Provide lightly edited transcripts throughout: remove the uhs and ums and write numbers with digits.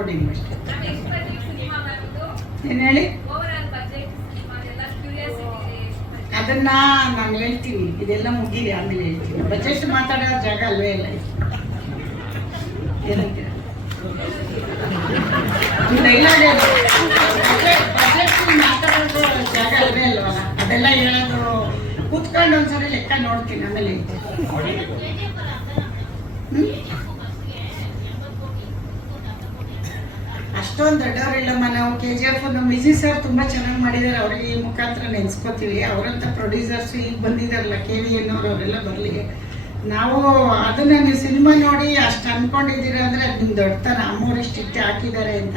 ಅನ್ಕೊಂಡಿದೀವಿ ಅಷ್ಟೇ. ಏನು ಹೇಳಿ? ಅದನ್ನ ನಾನು ಹೇಳ್ತೀನಿ, ಇದೆಲ್ಲ ಮುಗೀರಿ ಆಮೇಲೆ ಹೇಳ್ತೀನಿ. ಬಜೆಟ್ ಮಾತಾಡೋ ಜಾಗ ಅಲ್ವೇ ಇಲ್ಲ. ಏನಂತೀರ? ಡೈಲಾಗ್ ಬಜೆಟ್ ಮಾತಾಡೋದು ಜಾಗ ಅಲ್ವೇ ಅಲ್ವಲ್ಲ, ಅದೆಲ್ಲ ಹೇಳೋದು ಕೂತ್ಕೊಂಡು ಒಂದ್ಸರಿ ಲೆಕ್ಕ ನೋಡ್ತೀನಿ ಆಮೇಲೆ ಹೇಳ್ತೀನಿ. ಅಷ್ಟೊಂದು ದೊಡ್ಡವರಿಲ್ಲಮ್ಮ ನಾವು. KGF ನಮ್ಮ ವಿಜಿ ಸರ್ ತುಂಬ ಚೆನ್ನಾಗಿ ಮಾಡಿದ್ದಾರೆ, ಅವ್ರಿಗೆ ಈ ಮುಖಾಂತರ ನೆನೆಸ್ಕೋತೀವಿ. ಅವರಂತ ಪ್ರೊಡ್ಯೂಸರ್ಸ್ ಈಗ ಬಂದಿದ್ದಾರಲ್ಲ KVN ಅವರೆಲ್ಲ ಬರಲಿ. ನಾವು ಅದನ್ನ ನೀವು ಸಿನಿಮಾ ನೋಡಿ ಅಷ್ಟು ಅನ್ಕೊಂಡಿದ್ದೀರ ಅಂದರೆ ಅದು ನಿಮ್ಗೆ ದೊಡ್ಡತನ. ಅಮ್ಮವ್ರು ಇಷ್ಟಿಟ್ಟು ಹಾಕಿದ್ದಾರೆ ಅಂತ.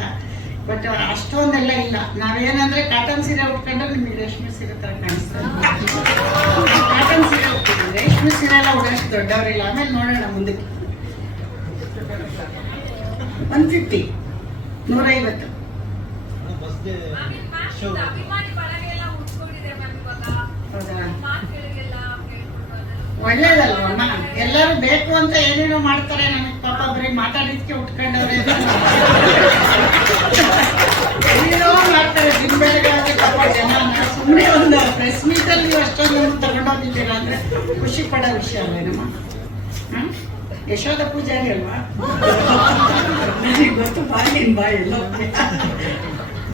ಬಟ್ ಅಷ್ಟೊಂದೆಲ್ಲ ಇಲ್ಲ. ನಾವೇನಂದ್ರೆ ಕಾಟನ್ ಸೀರೆ ಉಟ್ಕೊಂಡ್ರೆ ನಿಮಗೆ ರೇಷ್ಮೆ ಸೀರೆ ಥರ ಕಾಣಿಸ್ತಾರೆ. ಕಾಟನ್ ಸೀರೆ ಉಟ್ಕೊಂಡಿದ್ವಿ, ರೇಷ್ಮೆ ಸೀರೆ ಎಲ್ಲ ಉಡೋಷ್ಟು ದೊಡ್ಡವರಿಲ್ಲ. ಆಮೇಲೆ ನೋಡೋಣ ಮುಂದಕ್ಕೆ. 150 150. ಒಳ್ಳೇದಲ್ವಮ್ಮ? ಎಲ್ಲರೂ ಬೇಕು ಅಂತ ಏನೇನೋ ಮಾಡ್ತಾರೆ. ನಮಗೆ ಪಾಪ ಬರೀ ಮಾತಾಡಿದ್ಕೆ ಉಟ್ಕೊಂಡವ್ರೆ ಏನೇನೋ ಮಾಡ್ತಾರೆ. ದಿನ ಬೆಳಗ್ಗೆ ಪಾಪ ಜನ ಸುಮ್ಮನೆ ಒಂದು ಪ್ರೆಸ್ ಮೀಟಲ್ಲಿ ನೀವು ಅಷ್ಟೊಂದು ತಗೊಂಡೋಗಿದ್ದೀರಾ ಅಂದ್ರೆ ಖುಷಿ ಪಡೋ ವಿಷಯ ಅಲ್ವೇನಮ್ಮ? ಯಶೋಧ ಪೂಜಾರಿ ಅಲ್ವಾ? ಗೊತ್ತು ಬಾಗಿನ ಬಾಯಿ ಎಲ್ಲ